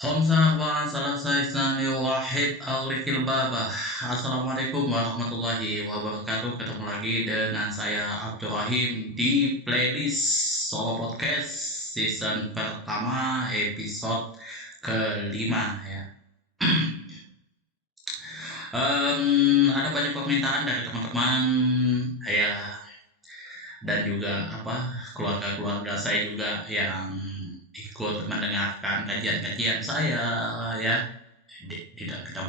Om sahabat, salam saya Islami wahid aurifil babah. Assalamualaikum warahmatullahi wabarakatuh. Ketemu lagi dengan saya Abdurrahim di playlist Solo Podcast season pertama episode kelima ya. Ada banyak permintaan dari teman-teman ya, dan juga keluarga-keluarga saya juga yang ikut mendengarkan kajian-kajian saya ya, tidak kita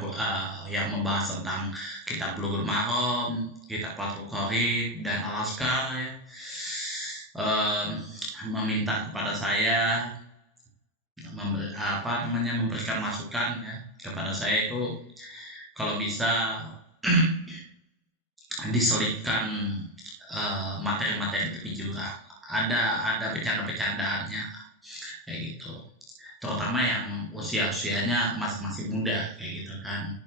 yang membahas tentang kitab Bulughul Maram, kitab Fathul Qorib dan Al-Azkar ya. Em, Meminta kepada saya memberikan masukan ya kepada saya itu, kalau bisa diselipkan materi-materi tepi jurang. Ada bercanda-bercandaannya kayak gitu. Terutama yang usia-usianya masih muda kayak gitu kan.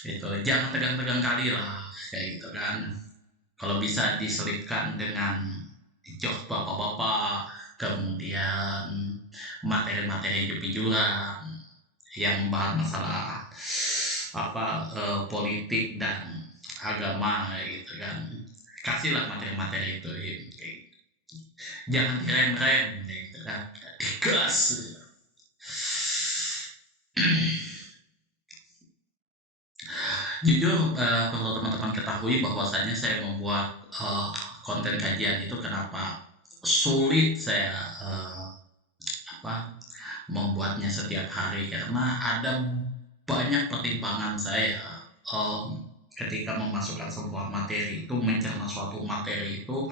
Itu jangan tegang-tegang kali lah kayak gitu kan. Kalau bisa diselipkan dengan jokes bapak-bapak, kemudian materi-materi Jupi Jurang yang membahas masalah politik dan agama kayak gitu kan. Kasihlah materi-materi itu ya, kayak gitu. Jangan direm-rem kayak gitu kan. Digas. Jujur, perlu teman-teman ketahui bahwasanya saya membuat konten kajian itu kenapa sulit saya membuatnya setiap hari, karena ada banyak pertimbangan saya ketika memasukkan sebuah materi itu, mencerna suatu materi itu.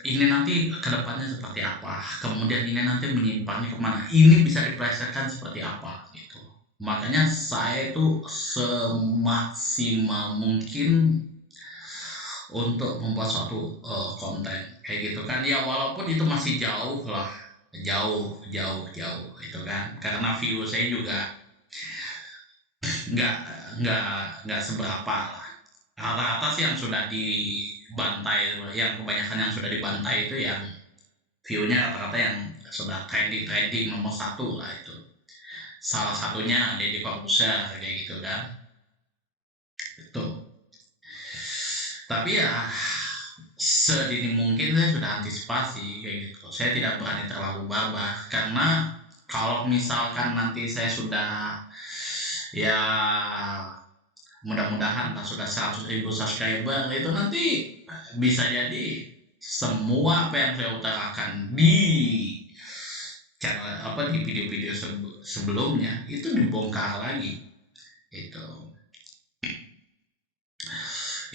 Ini nanti kedepannya seperti apa, kemudian ini nanti menyimpangnya kemana, ini bisa diplesetkan seperti apa gitu. Makanya saya itu semaksimal mungkin untuk membuat suatu konten kayak gitu kan ya, walaupun itu masih jauh lah, jauh itu kan, karena view saya juga nggak nggak seberapa lah. Rata-rata sih yang sudah dibantai, yang kebanyakan yang sudah dibantai itu yang view-nya rata-rata yang sudah trending nomor satu lah itu. Salah satunya Deddy Corbuzier kayak gitu kan. Itu. Tapi ya sedini mungkin saya sudah antisipasi kayak gitu. Saya tidak berani terlalu barbar, karena kalau misalkan nanti saya sudah, ya mudah-mudahan lah, sudah 100.000 subscriber, itu nanti bisa jadi semua apa yang saya utarakan di channel di video-video sebelumnya itu dibongkar lagi itu.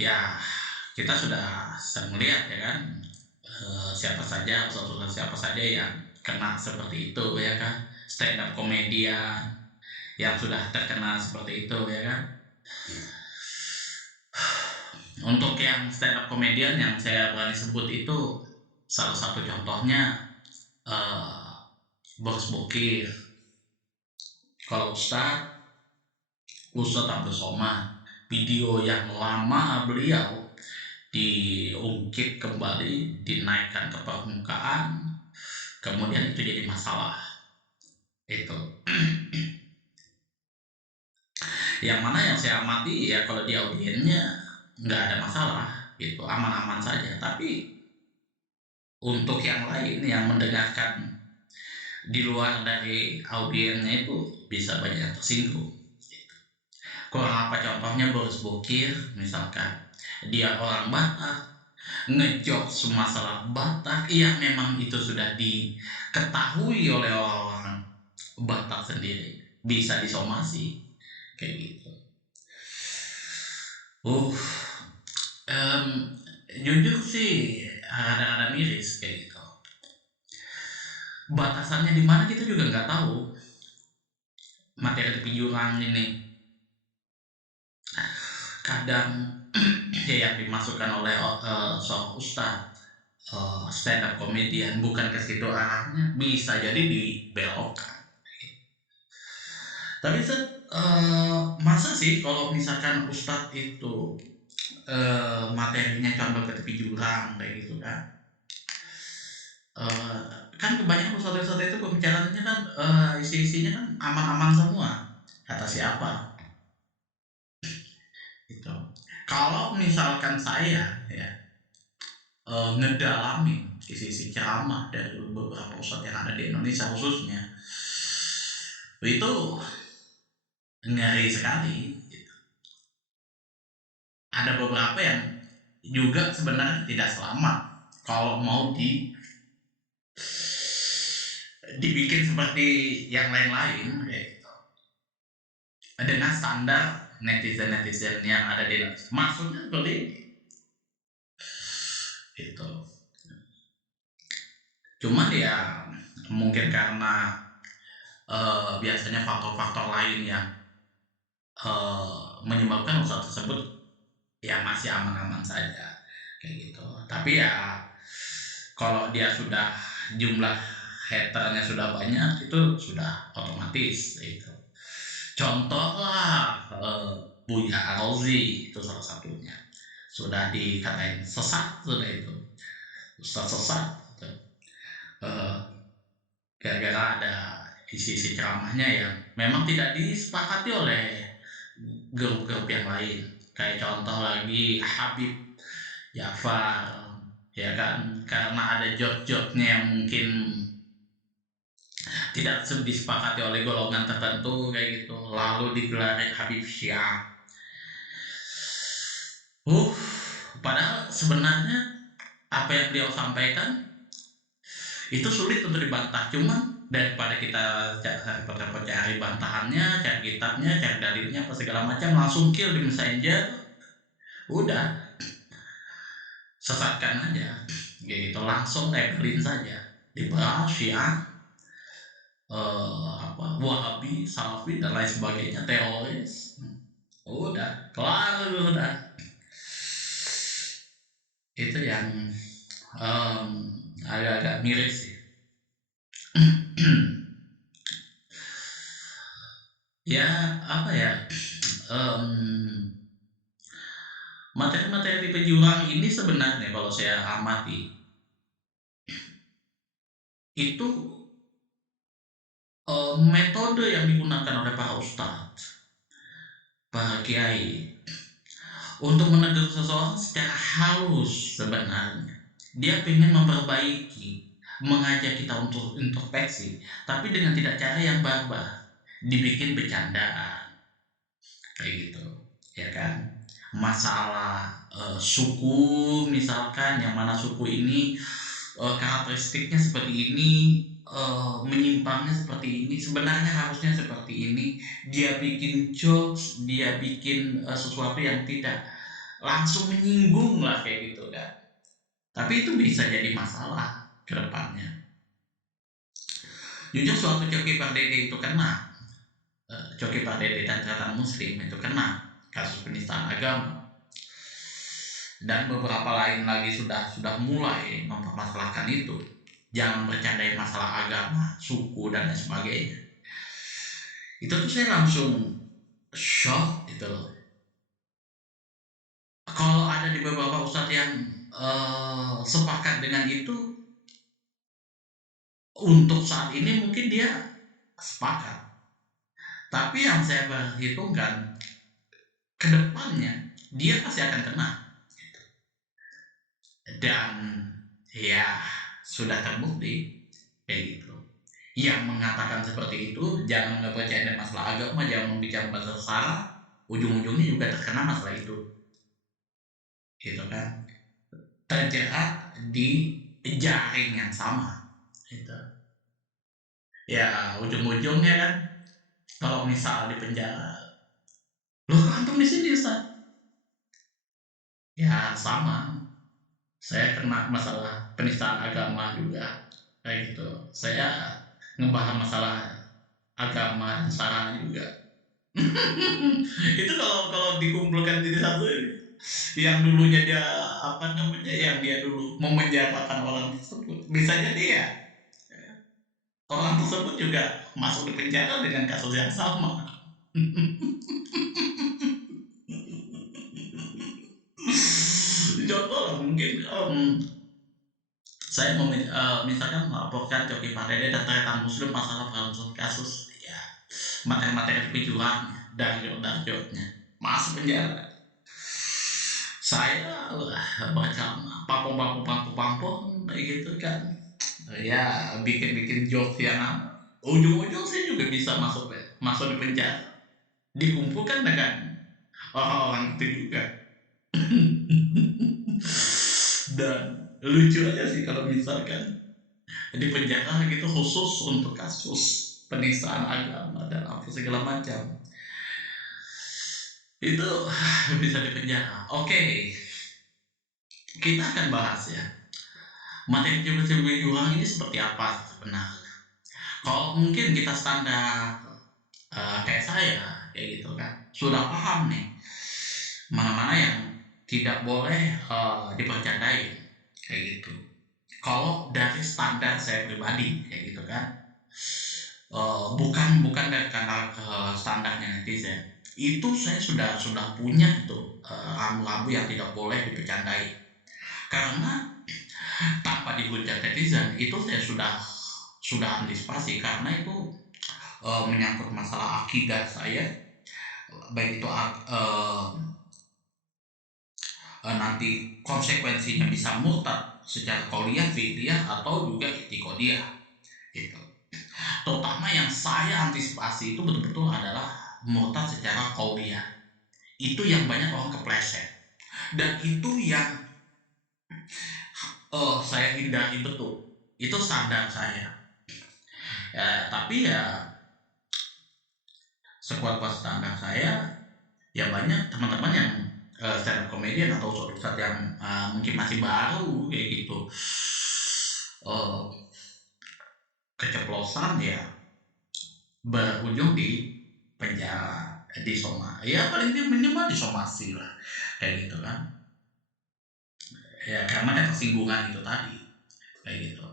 Ya kita sudah melihat ya kan, siapa saja, usaha-usaha siapa saja yang kena seperti itu ya kan, stand up komedian yang sudah terkena seperti itu ya kan. Untuk yang stand up komedian yang saya berani sebut itu, salah satu contohnya uh, Boris Bokir. Kalau Ustadz Abdul Somad, video yang lama beliau diungkit kembali, dinaikkan ke permukaan, kemudian itu jadi masalah itu. Yang mana yang saya amati ya, kalau di audiennya nggak ada masalah gitu, aman-aman saja, tapi untuk yang lain yang mendengarkan di luar dari audiennya itu bisa banyak yang tersinggung gitu. Kurang apa contohnya Boris Bokir, misalkan dia orang Batak, ngejokes masalah Batak yang memang itu sudah diketahui oleh orang-orang Batak sendiri, bisa disomasi kayak gitu. uh em, Jujur sih rada-rada miris kayak gitu. Batasannya di mana kita juga nggak tahu. Materi tepi jurang ini kadang ya yang dimasukkan oleh seorang ustadz, stand up comedian, bukan ke situ arahnya, bisa jadi dibelokkan. Tapi masa sih kalau misalkan ustadz itu materinya condong ke tepi jurang kayak gitu kan. kan kebanyakan ustadz-ustadz itu pembicaraannya kan isi-isinya kan aman-aman semua. Kata siapa? Gitu. Kalau misalkan saya ya ngedalamin isi-isi ceramah dari beberapa ustadz yang ada di Indonesia khususnya, itu ngeri sekali. Gitu. Ada beberapa yang juga sebenarnya tidak selamat kalau mau dibikin seperti yang lain-lain kayak gitu. Dengan standar netizen-netizen yang ada di Indonesia. Maksudnya seperti ini. Gitu. Cuman ya mungkin karena biasanya faktor-faktor lain yang menyebabkan usaha tersebut ya masih aman-aman saja kayak gitu. Tapi ya kalau dia sudah jumlah haternya sudah banyak itu sudah otomatis itu. Contoh lah Buya Arozi itu salah satunya. Sudah dikatain sesat sudah itu. Ustaz sesat gitu. Eh, Gara-gara ada isi-isi ceramahnya yang memang tidak disepakati oleh grup-grup yang lain. Kayak contoh lagi Habib Jafar, ya kan? Karena ada jok-joknya yang mungkin tidak disepakati oleh golongan tertentu kayak gitu. Lalu digelarin Habib Syiah. Uh, Padahal sebenarnya apa yang beliau sampaikan itu sulit untuk dibantah. Cuman daripada kita repot-repot cari bantahannya, cari kitabnya, cari dalilnya apa segala macam, langsung kill di messenger, udah sesatkan aja kayak gitu, langsung labelin saja liberal, syiah, wahabi, salafi dan lain sebagainya, teroris, udah kelar, udah itu yang um, agak-agak miris sih. Ya apa ya, materi-materi tipe jurang ini sebenarnya kalau saya amati itu metode yang digunakan oleh para ustadz, para kiai untuk menegur seseorang secara halus sebenarnya. Dia pengen memperbaiki, mengajak kita untuk introspeksi, tapi dengan tidak cara yang barbar, dibikin bercandaan kayak gitu, ya kan? Masalah suku misalkan, yang mana suku ini karakteristiknya seperti ini, menyimpangnya seperti ini, sebenarnya harusnya seperti ini. Dia bikin jokes, dia bikin sesuatu yang tidak langsung menyinggung lah kayak gitu kan. Tapi itu bisa jadi masalah ke depannya. Jujur suatu Coki Pardede itu kena, Coki Pardede dan Tretan Muslim itu kena kasus penistaan agama. Dan beberapa lain lagi sudah mulai mempermasalahkan itu. Jangan bercandai masalah agama, suku dan lain sebagainya. Itu tuh saya langsung shock gitu loh. Kalau ada di beberapa ustadz yang sepakat dengan itu, untuk saat ini mungkin dia sepakat. Tapi yang saya perhitungkan ke depannya dia pasti akan kena. Dan ya sudah terbukti kayak gitu. Yang mengatakan seperti itu jangan ngepercayain masalah agama, jangan membicarakan masalah sara, ujung-ujungnya juga terkena masalah itu, gitu kan? Terjerat di jaring yang sama, gitu. Ya ujung-ujungnya kan kalau misal di penjara, loh kok antum di sini Ustaz? Ya sama, saya kena masalah penistaan agama juga kayak gitu. Saya ngebahas masalah agama dan sara juga. Itu kalau kalau dikumpulkan jadi satu, yang dulunya dia apa namanya, yang dia dulu memenjarakan orang tersebut, bisa jadi ya orang tersebut juga masuk di penjara dengan kasus yang sama. Contoh lah mungkin Saya misalkan melaporkan Coki Pardede dan Tretan Muslim masalah kasus ya materi-materi TV curang ya, darjot-darjotnya masuk penjara. Saya baca pampong gitu kan, ya bikin-bikin jokes yang ujung-ujung saya juga bisa masuk di penjara, dikumpulkan dengan orang-orang itu juga. Dan lucu aja sih kalau misalkan di penjara gitu khusus untuk kasus penistaan agama dan apa segala macam itu bisa di penjara. Oke, kita akan bahas ya materi cewek-cewek jurang ini seperti apa sih sebenarnya. Kalau mungkin kita standar kayak saya kayak gitu kan sudah paham nih mana-mana yang tidak boleh dipercandain kayak gitu. Kalau dari standar saya pribadi kayak gitu kan, bukan bukan dari standarnya netizen. Itu saya sudah punya itu rambu-rambu yang tidak boleh dipercandain. Karena tanpa dihujat netizen itu saya sudah antisipasi karena itu menyangkut masalah akidah saya, baik itu nanti konsekuensinya bisa murtad secara kauliah, fi'liyah atau juga i'tiqodiyah gitu. Terutama yang saya antisipasi itu betul-betul adalah murtad secara qauliyah. Itu yang banyak orang kepleset. Dan itu yang saya hindari betul. Itu standar saya. Ya, tapi ya sekuat-kuat standar saya, ya banyak teman-teman yang stand up comedian atau ustadz yang mungkin masih baru kayak gitu. Uh, Keceplosan ya berujung di penjara, ya paling dia minimal disomasi lah kayak gitu kan, ya karena ketersinggungan itu tadi kayak gitu.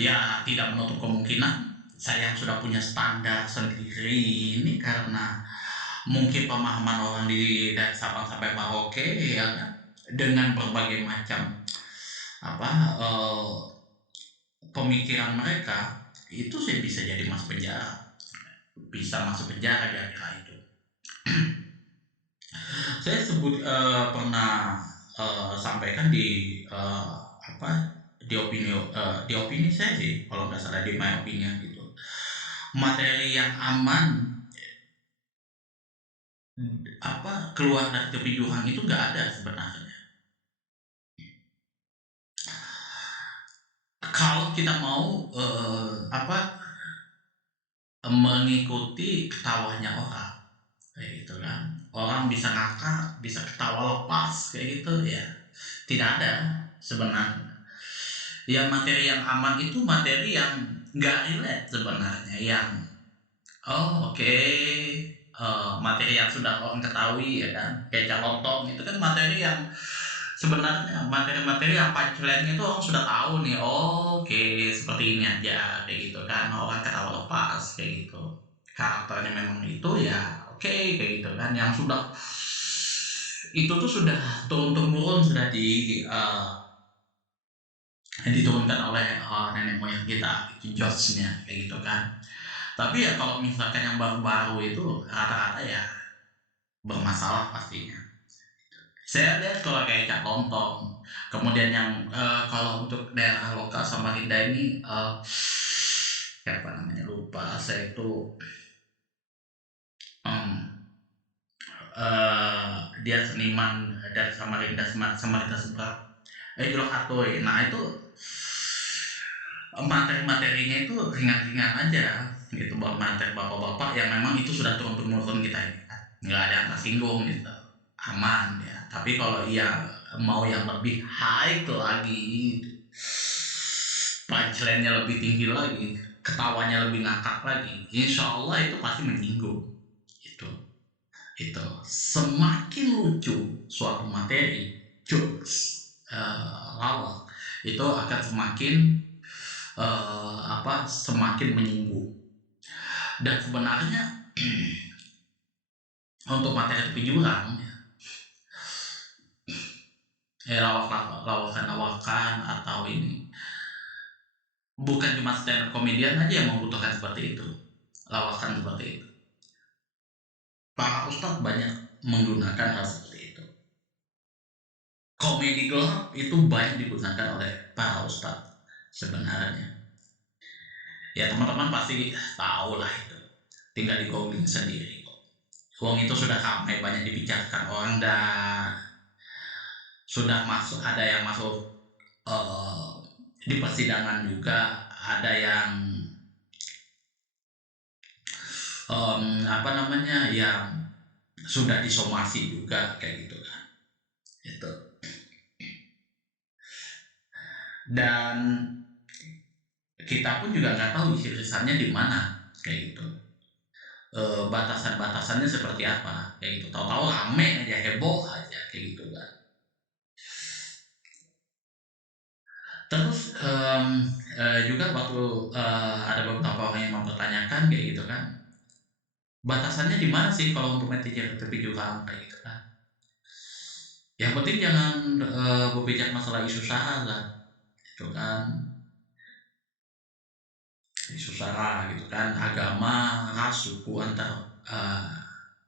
Ya tidak menutup kemungkinan saya yang sudah punya standar sendiri ini karena mungkin pemahaman orang dari Sabang sampai Merauke ya kan, dengan berbagai macam apa pemikiran mereka itu saya bisa jadi masuk penjara, gara-gara itu. Saya pernah sampaikan apa di opini saya sih kalau nggak salah, di my opinion gitu. Materi yang aman keluar dari tepi jurang itu nggak ada sebenarnya. Kalau kita mau mengikuti ketawanya orang kayak gitu kan. Orang bisa ngakak, bisa ketawa lepas kayak gitu ya. Tidak ada sebenarnya. Ya materi yang aman itu materi yang nggak relate sebenarnya, yang oke, materi yang sudah orang ketahui ya kan, kayak calontong itu kan materi yang sebenarnya materi-materi yang punchline-nya itu orang sudah tahu nih, oke seperti ini aja kayak gitu kan, orang ketawa lepas kayak gitu. Karakternya memang itu ya oke kayak gitu kan, yang sudah itu tuh sudah turun temurun, sudah diturunkan oleh nenek moyang kita, itu jokesnya kayak gitu kan. Tapi ya kalau misalkan yang baru-baru itu rata-rata ya bermasalah pastinya. Saya lihat kalau kayak Cak Lontong, kemudian yang kalau untuk daerah lokal Samarinda ini siapa namanya lupa saya itu, em, dia seniman dari Samarinda, Samarinda seberang, Julok Atoy. Nah itu materi-materinya itu ringan-ringan aja gitu, materi bapak-bapak yang memang itu sudah turun temurun kita ini kan, nggak ada yang tersinggung gitu, aman ya. Tapi kalau ya mau yang lebih high lagi, punchline-nya lebih tinggi lagi, ketawanya lebih ngakak lagi, insya Allah itu pasti menyinggung. Itu itu semakin lucu suatu materi, jokes lawak, itu akan semakin menyinggung. Dan sebenarnya untuk materi tepi jurang lawakan-lawakan atau ini. Bukan cuma stand up comedian aja yang membutuhkan seperti itu, lawakan seperti itu. Para ustadz banyak menggunakan hal seperti itu. Komedi gelap itu banyak digunakan oleh para ustadz sebenarnya. Ya teman-teman pasti tahu lah itu. Tinggal di googling sendiri kok. Uang itu sudah ramai banyak dibicarakan orang dan sudah masuk, ada yang masuk uh, di persidangan juga, ada yang apa namanya, yang sudah disomasi juga kayak gitu kan. Itu. Dan kita pun juga nggak tahu irisannya di mana kayak gitu. Batasan-batasannya seperti apa kayak gitu. Tahu-tahu rame aja, heboh aja kayak gitu kan. Terus juga waktu ada beberapa orang yang mempertanyakan kayak gitu kan, batasannya di mana sih kalau untuk manajer tepi jurang kayak gitu kan. Yang penting jangan berbicara masalah isu sara lah, gitu kan. Isu sara gitu kan, agama, ras, suku antar uh,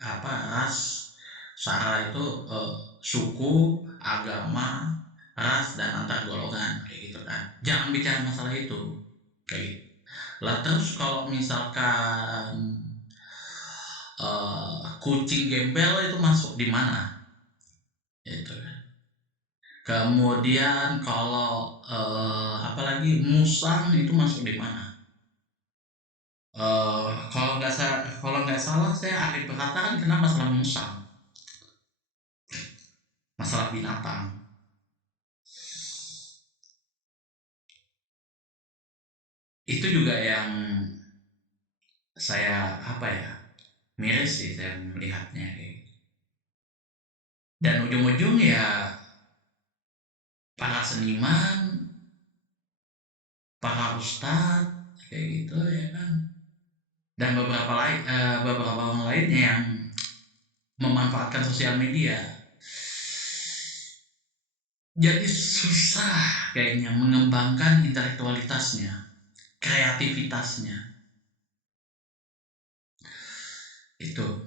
apa ras, sara itu suku, agama, ras dan antar golongan kayak gitu kan. Jangan bicara masalah itu kayak gitu. Lah terus kalau misalkan kucing gembel itu masuk di mana? Itu kan. Kemudian kalau apalagi musang itu masuk di mana? Kalau nggak salah saya Arif Berata kan kena masalah musang, masalah binatang. Itu juga yang saya apa ya, miris sih saya melihatnya kayak gitu. Dan ujung-ujung ya para seniman, para ustadz kayak gitu ya kan. Dan beberapa orang lainnya yang memanfaatkan sosial media. Jadi susah kayaknya mengembangkan intelektualitasnya, kreativitasnya. Itu.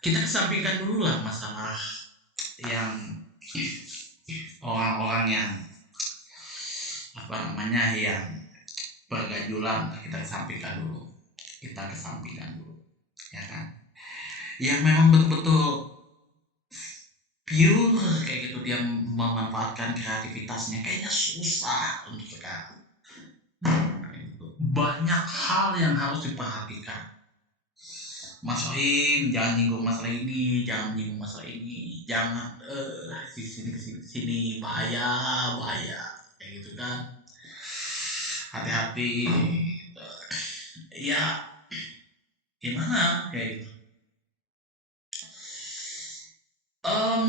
Kita kesampingkan dulu lah masalah yang orang-orang yang apa namanya, yang pergajulan, kita kesampingkan dulu. Kita kesampingkan dulu, ya kan. Yang memang betul-betul pure kayak gitu, dia memanfaatkan kreativitasnya, kayaknya susah untuk sekarang. Kayak gitu. Banyak hal yang harus diperhatikan. Mas Sohim, jangan nyinggung masalah ini, jangan menyinggung masalah ini, jangan sini kesini kesini, bahaya, bahaya, kayak gitu kan. Hati-hati, gitu. Ya gimana kayak gitu. Em,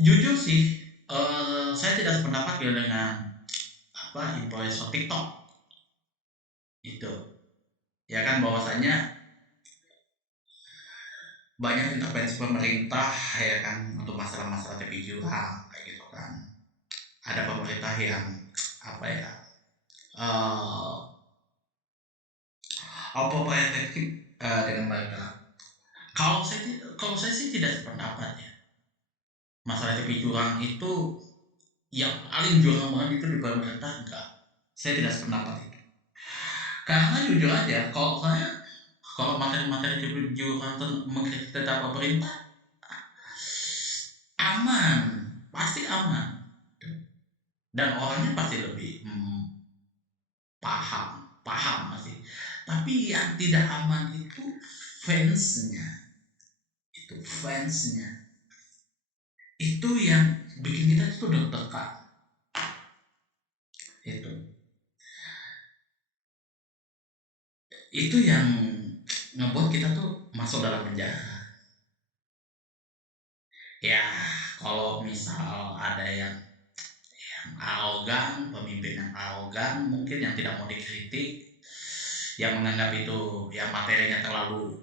Jujur sih, saya tidak sependapat ya dengan apa influencer TikTok itu. Ya kan bahwasanya banyak intervensi pemerintah ya kan untuk masalah-masalah tepi jurang kayak gitu kan. Ada pemerintah yang apa ya, eh overprotective dengan mereka. Kalau saya sih tidak sependapat ya. Masalah tepi jurang itu yang paling jurang banget itu di pemerintah, enggak. Saya tidak sependapat itu. Karena jujur aja, kalau materi-materi tepi jurang mengkritik tentang pemerintah aman, pasti aman. Dan orangnya pasti lebih paham, paham pasti. Tapi yang tidak aman itu fansnya, itu fansnya. Itu yang bikin kita itu deg-degan. Itu. Itu yang ngebuat kita tuh masuk dalam penjara. Ya, kalau misal ada yang arogan, pemimpin yang arogan, mungkin yang tidak mau dikritik, yang menganggap itu yang materinya terlalu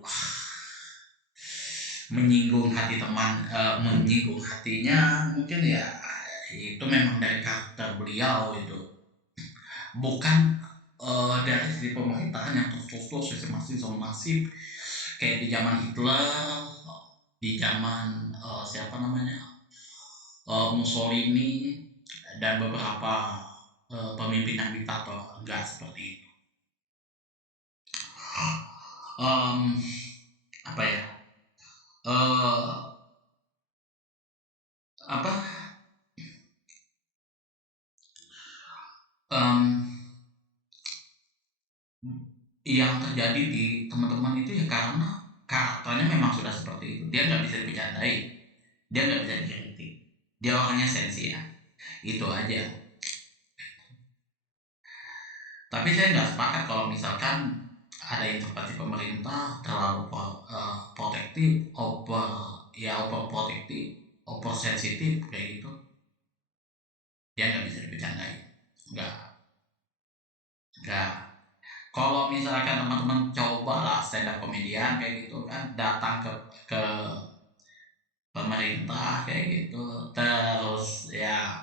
menyinggung hati teman, menyinggung hatinya mungkin ya itu memang dari karakter beliau itu. Bukan, dari sisi pemerintahan yang terstruktur sistematis masif kayak di zaman Hitler, di zaman, siapa namanya, Mussolini dan beberapa, pemimpin yang diktator, enggak seperti itu. Mmm, apa ya, eee, apa, mmm, yang terjadi di teman-teman itu ya karena karakternya memang sudah seperti itu. Dia nggak bisa dibicarain, dia nggak bisa dikritik, dia orangnya sensian, itu aja. Tapi saya nggak sepakat kalau misalkan ada intervensi pemerintah terlalu protektif, over protektif, over sensitif kayak gitu. Dia nggak bisa dibercandain. Nggak, nggak. Kalau misalkan teman-teman coba lah stand up komedian kayak gitu kan, datang ke pemerintah kayak gitu, terus ya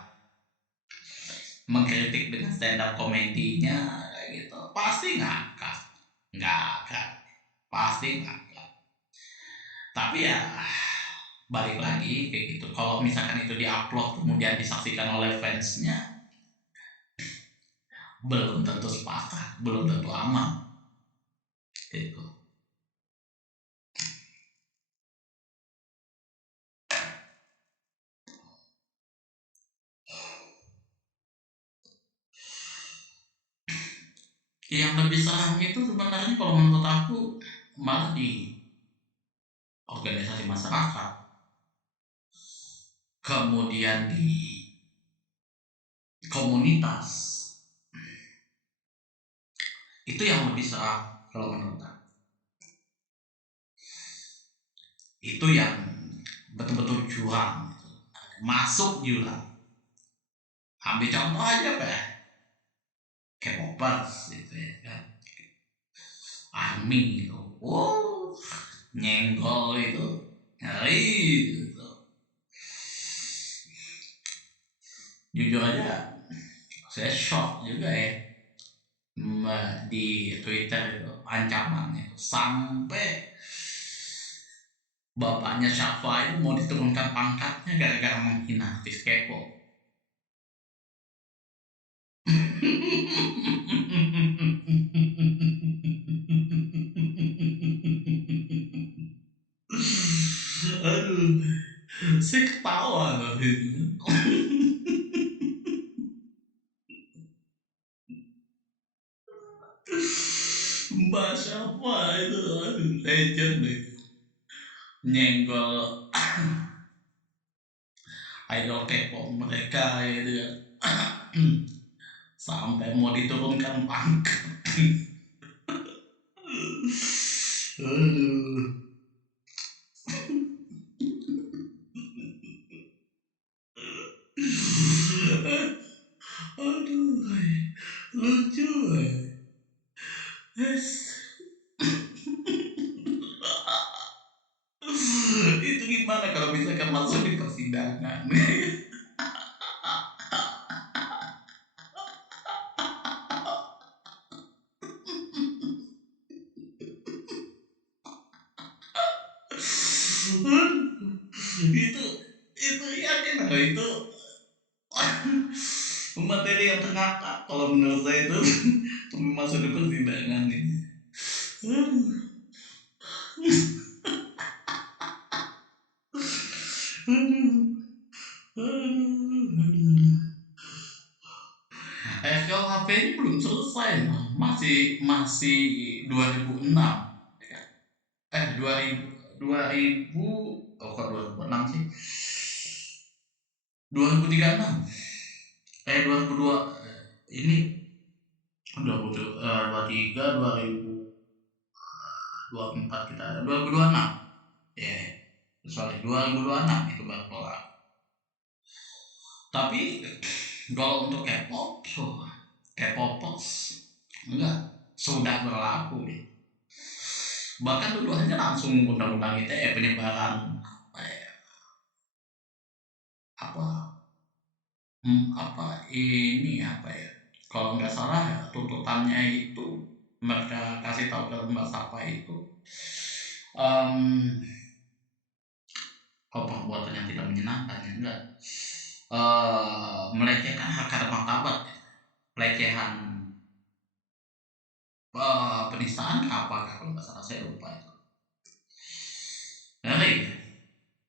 mengkritik dengan stand up komedinya kayak gitu, pasti ngakak, nggak pasti ngakak. Tapi ya balik lagi kayak gitu. Kalau misalkan itu diupload kemudian disaksikan oleh fansnya, belum tentu sepakat, belum tentu aman gitu. Yang lebih serem itu sebenarnya kalau menurut aku malah di organisasi masyarakat, kemudian di komunitas, itu yang lebih serem kalau menurut aku. Itu yang betul-betul curang gitu. Masuk jurang. Ambil contoh aja apa ya? K-popers gitu ya kan. Army itu. Wow, nyenggol itu. Ngeri gitu. Jujur aja saya shock juga ya di Twitter itu ancaman itu sampai bapaknya Syafa itu mau diturunkan pangkatnya gara-gara menghina artis K-pop. Aduh, saya ketawa loh itu. Mbak Syafa itu, aduh, legend itu. Nyenggol idol K-pop mereka gitu kan. Sampai mau diturunkan pangkat. Aduh. Aduh, lucu. Es. Itu gimana kalau misalkan masuk di persidangan? itu itu yakin loh itu materi yang terngakak kalau menurut saya itu masuk di persidangan ini. Aduh, aduh, aduh. RKUHP-nya belum selesai loh. Masih 2006. Eh 2000 oh kok 2006 sih? 2036. 2002 ini 2023 2024 kita ada 2026. Ya, yeah, sorry 2026 itu baru kelar. Tapi kalau untuk K-pop, K-popers enggak sudah berlaku gitu. Bahkan tuduhannya langsung undang-undang ITE, penyebaran apa ya, apa apa ini apa ya, kalau nggak salah tuntutannya itu mereka kasih tahu ke Mbak Sapa itu, em perbuatan yang tidak menyenangkan ya enggak, melecehkan harkat dan martabat gitu. Pelecehan, penistaan ke apakah kalau nggak salah, saya lupa itu. Ngeri kan?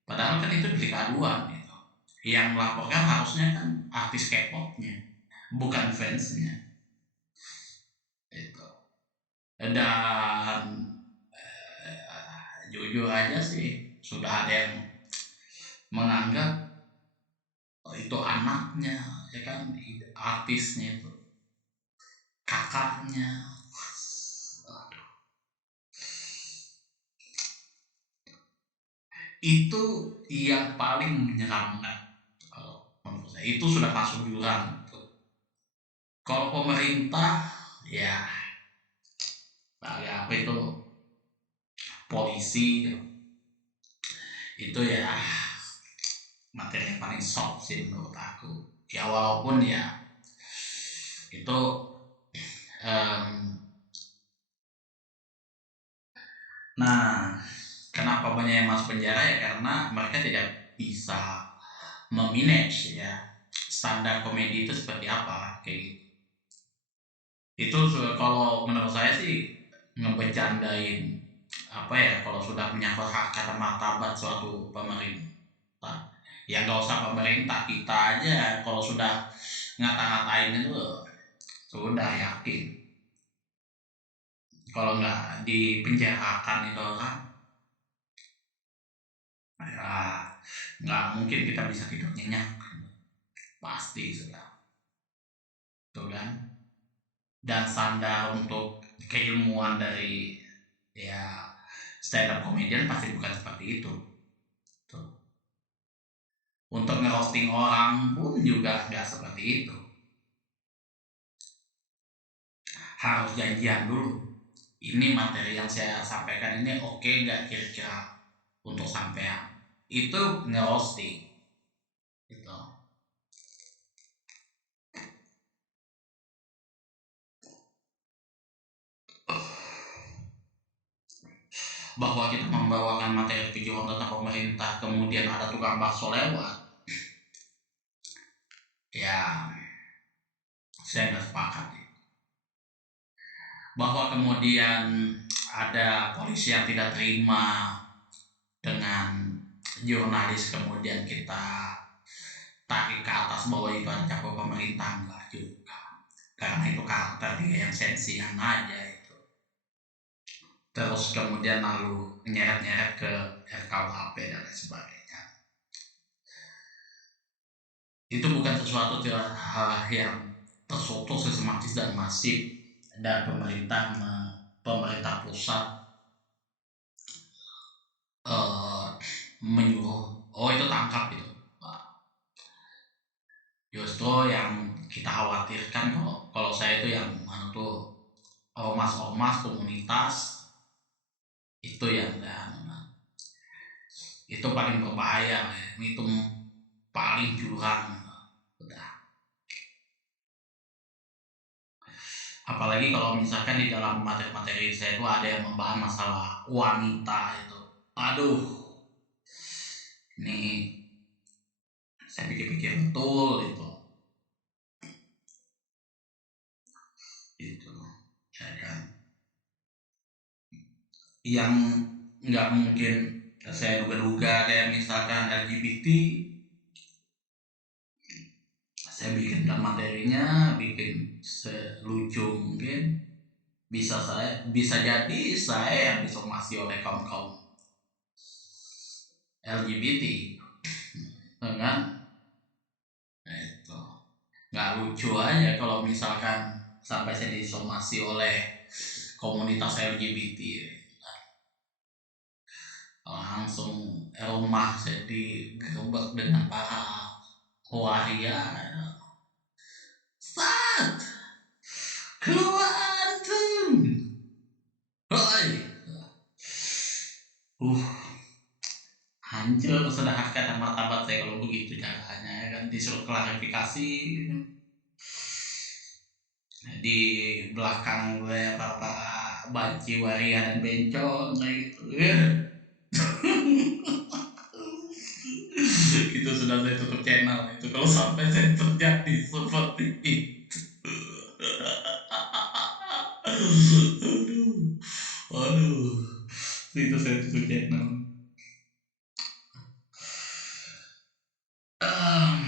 Padahal kan itu delik aduan gitu. Yang melaporkan harusnya kan artis K-popnya, bukan fansnya itu. Dan jujur aja sih, sudah ada yang menganggap, oh, itu anaknya, ya kan, artisnya itu kakaknya. Itu yang paling menyeramkan kalau menurut saya. Itu sudah masuk jurang itu. Kalau pemerintah ya agak apa itu, polisi itu ya materi yang paling soft sih menurut aku. Ya walaupun ya itu, em, nah, kenapa banyak yang masuk penjara ya karena mereka tidak bisa memanage ya standar komedi itu seperti apa kayak gitu. Itu kalau menurut saya sih ngebecandain apa ya, kalau sudah menyangkut harkat dan martabat suatu pemerintah, ya nggak usah pemerintah, kita aja kalau sudah ngata-ngatain itu sudah yakin kalau nggak dipenjarakan itu orang, ya nggak mungkin kita bisa tidur nyenyak, pasti sudah tuh kan. Dan standar untuk keilmuan dari ya stand up comedian pasti bukan seperti itu tuh. Untuk ngerosting orang pun juga nggak seperti itu, harus janjian dulu, ini materi yang saya sampaikan ini oke nggak kira-kira untuk sampean, itu ngerosting itu. Bahwa kita membawakan materi kejuruan tentang pemerintah kemudian ada tukang bakso lewat, ya saya nggak sepakat ya. Bahwa kemudian ada polisi yang tidak terima dengan jurnalis kemudian kita tarik ke atas bahwa itu ada campur pemerintah, enggak juga, karena itu karakter dia yang sensian aja itu. Terus kemudian lalu nyeret-nyeret ke RKUHP dan lain sebagainya. Itu bukan sesuatu yang terstruktur sistematis dan masif, dan pemerintah pusat eh, menyuruh, oh itu tangkap gitu. Justru yang kita khawatirkan, kalau kalau saya itu yang mana tuh, ormas-ormas komunitas itu yang itu paling berbahaya, itu paling curang udah. Apalagi kalau misalkan di dalam materi-materi saya itu ada yang membahas masalah wanita itu, aduh, ini saya pikir-pikir betul itu ya kan, yang nggak mungkin saya duga-duga kayak misalkan LGBT, saya bikinkan materinya, bikin selucu mungkin, bisa jadi saya yang disomasi oleh kaum kaum LGBT dengan itu. Nggak lucu aja kalau misalkan sampai saya disomasi oleh komunitas LGBT, langsung rumah saya digerebek dengan para waria, sat keluar antum, hoi, uh hancur sudah harkat dan martabat saya kalau begitu caranya, ya kan, disuruh klarifikasi di belakang gue para banci waria dan bencong kayak gitu. Itu sudah saya tutup channel itu kalau sampai saya terjadi seperti itu. Aduh, aduh, itu saya tutup channel. Em,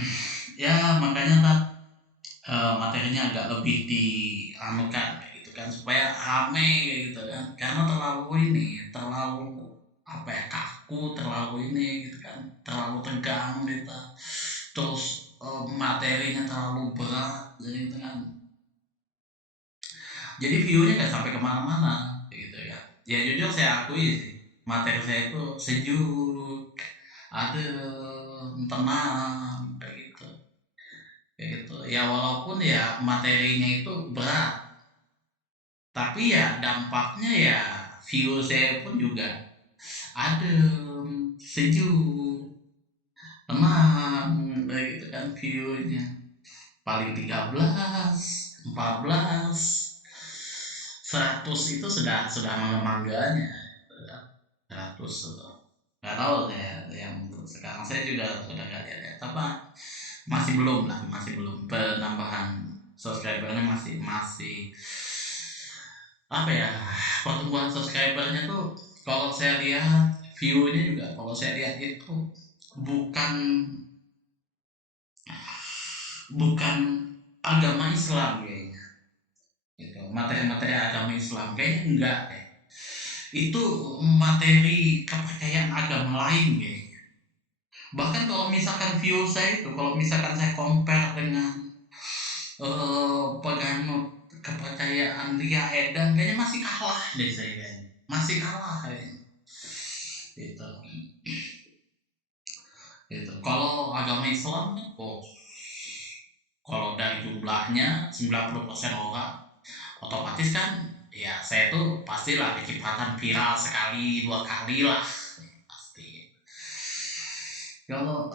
ya makanya tak materinya agak lebih dianukan kayak gitu kan supaya rame kayak gitu kan, karena terlalu ini, terlalu apa ya, kaku, terlalu ini gitu kan, terlalu tegang gitu, terus materinya terlalu berat jadi gitu kan, jadi view-nya nggak sampai kemana-mana kayak gitu kan. Ya jujur saya akui sih, materi saya itu sejuk, adem, tenang kayak gitu, kayak gitu ya, walaupun ya materinya itu berat, tapi ya dampaknya ya view saya pun juga adem, sejuk, tenang kayak gitu kan viewnya, paling 13, 14, 100 itu sudah mangga-mangganya gitu kan. 100 itu nggak tahu saya, yang untuk sekarang saya juga sudah nggak lihat-lihat apa, masih belum lah, masih belum penambahan subscribernya, masih masih apa ya, pertumbuhan subscribernya tuh kalau saya lihat, view-nya juga kalau saya lihat itu bukan bukan agama Islam kayaknya, gitu, materi-materi agama Islam kayaknya enggak deh, itu materi kepercayaan agama lain kayaknya. Bahkan kalau misalkan view saya itu, kalau misalkan saya compare dengan penganut kepercayaan Lia Edan, kayaknya masih kalah deh saya kayaknya. Masih kalah kayaknya. Itu. Itu. Kalau agama Islam kan, oh, kalau dari jumlahnya 90% orang, otomatis kan ya saya tuh pastilah kecipratan viral sekali, dua kali lah. Pasti. Kalau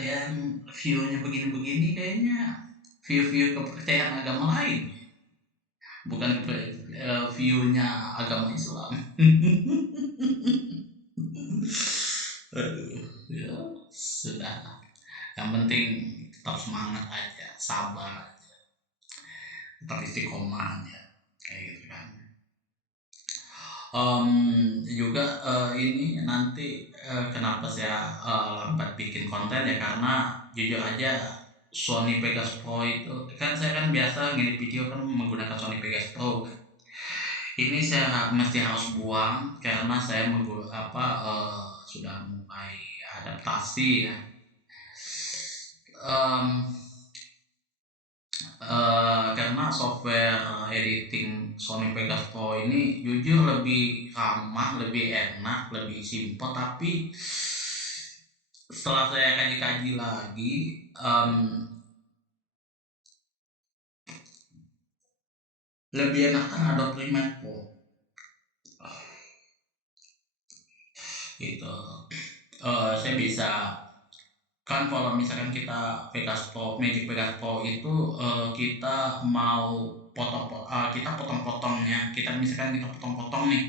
yang view-nya begini-begini kayaknya view-view kepercayaan agama lain, bukan view-nya agama Islam. Aduh, ya sudah. Yang penting tetap semangat aja, sabar aja, tetap istiqomah aja, kayak gitu kan. Juga ini nanti kenapa saya lambat bikin konten ya, karena jujur aja Sony Vegas Pro itu kan, saya kan biasa ngedit video kan menggunakan Sony Vegas Pro kan. Ini saya mesti harus buang karena saya sudah mulai adaptasi ya. Em, karena software editing Sony Vegas Pro ini jujur lebih ramah, lebih enak, lebih simpel, tapi setelah saya kaji-kaji lagi, em, lebih enakan Adobe Premiere Pro gitu. Saya bisa kan, kalau misalkan kita Vegas Pro, Magic Vegas Pro itu kita mau kita potong-potongnya, kita misalkan kita potong-potong nih,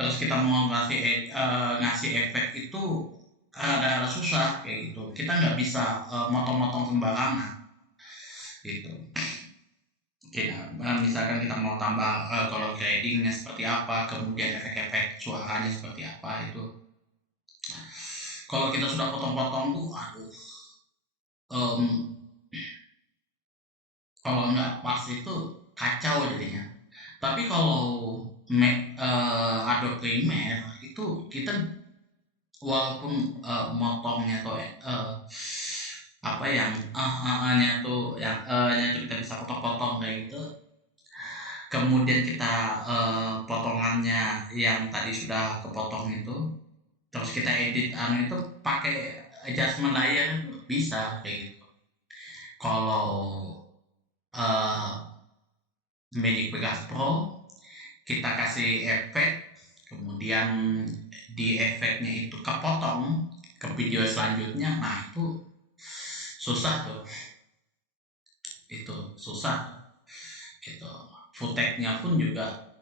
terus kita mau ngasih efek itu rada-rada susah kayak gitu, kita nggak bisa motong-motong sembarangan gitu. Misalkan kita mau tambah color gradingnya seperti apa, kemudian efek-efek suaranya seperti apa itu, kalau kita sudah potong-potong tuh aduh, em, kalau nggak pas itu kacau jadinya. Tapi kalau Adobe Premiere itu kita walaupun motongnya tuh apa yang nya tuh, yang nya itu kita bisa potong-potong kayak gitu. Kemudian kita potongannya yang tadi sudah kepotong itu, terus kita edit anu itu pakai adjustment layer itu bisa kayak gitu. Kalau eh, Magic Vegas Pro kita kasih efek, kemudian di efeknya itu kepotong ke video selanjutnya, nah itu susah tuh, itu susah tuh. Itu footage-nya pun juga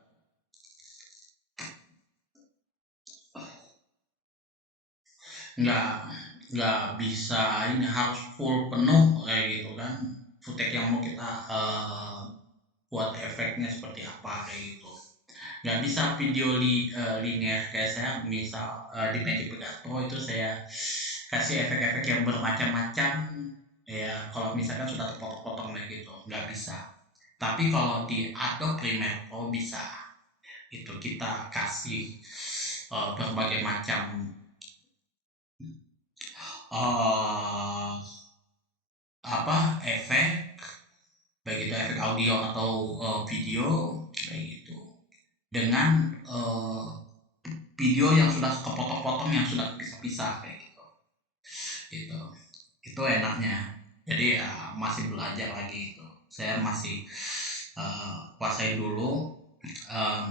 nggak nggak bisa, ini harus full penuh kayak gitu kan, footage yang mau kita buat efeknya seperti apa kayak gitu. Nggak bisa video linear kayak saya misal di Magic Vegas Pro itu saya kasih efek-efek yang bermacam-macam ya, kalau misalkan sudah terpotong-potong kayak gitu nggak bisa. Tapi kalau di Adobe Premiere Pro bisa, itu kita kasih berbagai macam eh efek, baik itu efek audio atau video kayak gitu, dengan eh, video yang sudah kepotong-potong, yang sudah kepisah-pisah kayak gitu. Gitu. Itu enaknya. Jadi ya masih belajar lagi itu. Saya masih kuasain dulu. Em,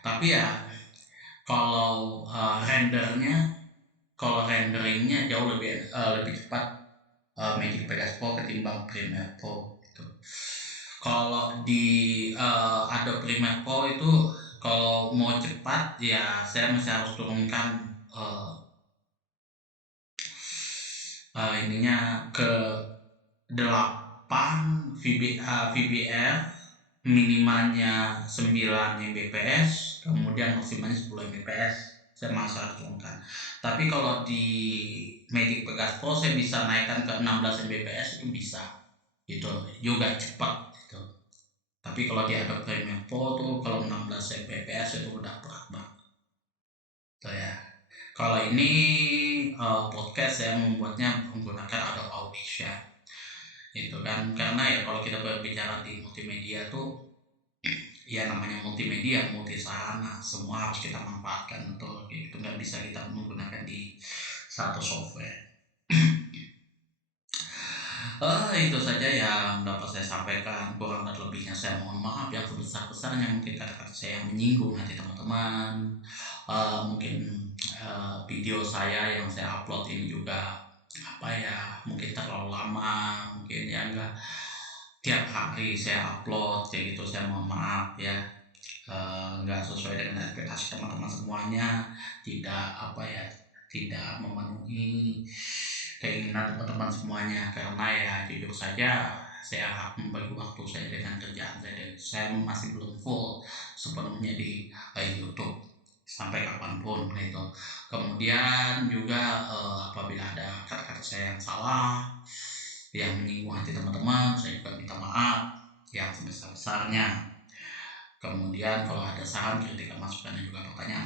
tapi ya kalau kalau renderingnya jauh lebih cepat Magic Vegas Pro ketimbang Premiere Pro gitu. Kalau di Adobe Premiere Pro itu kalau mau cepat ya saya masih harus turunkan eh, ininya ke 8 VBR, minimalnya 9 Mbps, kemudian maksimalnya 10 Mbps. Saya masih harus turunkan. Tapi kalau di Magic Pegas Pro saya bisa naikkan ke 16 Mbps, itu bisa. Itu juga cepat itu. Tapi kalau di Adobe Premiere Pro tuh kalau 16 Mbps itu udah berat banget. Tuh ya. Kalau ini podcast saya membuatnya menggunakan Adobe Audition. Itu kan karena ya kalau kita berbicara di multimedia tuh ya namanya multimedia, multi sarana, semua harus kita manfaatkan, betul kayak gitu, nggak bisa kita menggunakan di satu software. Itu saja yang dapat saya sampaikan, kurang dan lebihnya saya mohon maaf yang sebesar-besarnya, mungkin kata-kata saya yang menyinggung hati teman-teman. Mungkin video saya yang saya upload ini juga apa ya, mungkin terlalu lama, mungkin ya enggak tiap hari saya upload kayak gitu, saya mohon maaf ya. Nggak sesuai dengan ekspektasi teman-teman semuanya, tidak apa ya, tidak memenuhi keinginan teman-teman semuanya, karena ya jujur saja saya harus membagi waktu saya dengan kerjaan saya, dan saya masih belum full sepenuhnya di YouTube sampai kapanpun itu. Kemudian juga apabila ada kata-kata saya yang salah, yang menyinggung hati teman-teman, saya juga minta maaf yang sebesar-besarnya. Kemudian kalau ada saran, kritikan, masukan, dan juga pertanyaan,